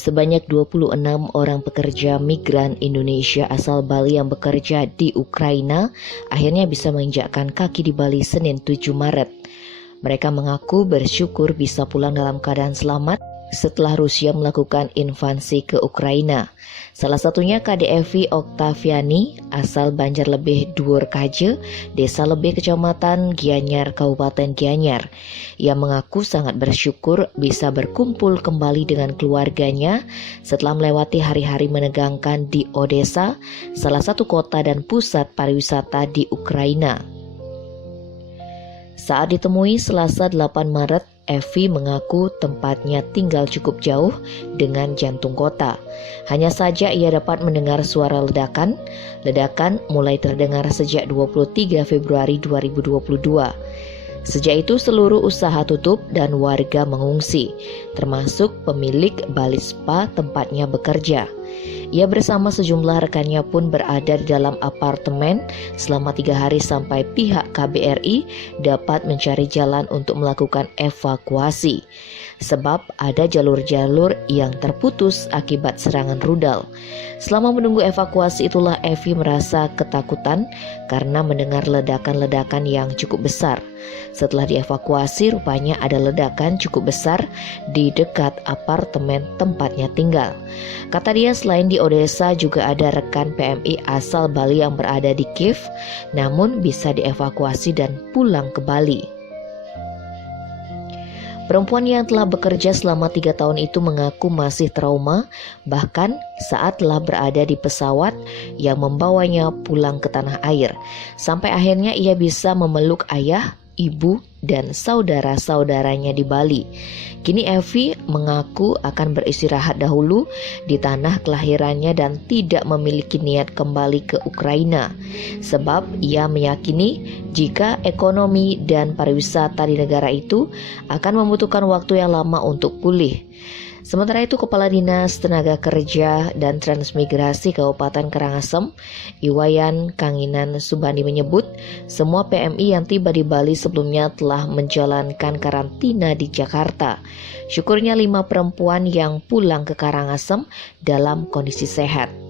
Sebanyak 26 orang pekerja migran Indonesia asal Bali yang bekerja di Ukraina akhirnya bisa menginjakkan kaki di Bali Senin 7 Maret. Mereka mengaku bersyukur bisa pulang dalam keadaan selamat setelah Rusia melakukan invasi ke Ukraina. Salah satunya KDFI Oktaviani asal Banjarlebeh Dhuwur Kaje, Desa Lebeh Kecamatan Gianyar, Kabupaten Gianyar. Ia mengaku sangat bersyukur bisa berkumpul kembali dengan keluarganya setelah melewati hari-hari menegangkan di Odessa, salah satu kota dan pusat pariwisata di Ukraina. Saat ditemui Selasa 8 Maret, Evi mengaku tempatnya tinggal cukup jauh dengan jantung kota. Hanya saja ia dapat mendengar suara ledakan. Ledakan mulai terdengar sejak 23 Februari 2022. Sejak itu seluruh usaha tutup dan warga mengungsi, termasuk pemilik Bali Spa tempatnya bekerja. Ia bersama sejumlah rekannya pun berada di dalam apartemen selama 3 hari sampai pihak KBRI dapat mencari jalan untuk melakukan evakuasi. Sebab ada jalur-jalur yang terputus akibat serangan rudal. Selama menunggu evakuasi itulah Evi merasa ketakutan karena mendengar ledakan-ledakan yang cukup besar. Setelah dievakuasi, rupanya ada ledakan cukup besar di dekat apartemen tempatnya tinggal. Kata dia, selain di Odessa juga ada rekan PMI asal Bali yang berada di Kiev, namun bisa dievakuasi dan pulang ke Bali. Perempuan yang telah bekerja selama 3 tahun itu mengaku masih trauma, bahkan saat telah berada di pesawat yang membawanya pulang ke tanah air. Sampai akhirnya ia bisa memeluk ayah, ibu, dan saudara-saudaranya di Bali. Kini Evi mengaku akan beristirahat dahulu di tanah kelahirannya dan tidak memiliki niat kembali ke Ukraina. Sebab ia meyakini jika ekonomi dan pariwisata di negara itu akan membutuhkan waktu yang lama untuk pulih. Sementara itu, Kepala Dinas Tenaga Kerja dan Transmigrasi Kabupaten Karangasem, Iwayan Kanginan Subandi menyebut semua PMI yang tiba di Bali sebelumnya telah menjalankan karantina di Jakarta. Syukurnya 5 perempuan yang pulang ke Karangasem dalam kondisi sehat.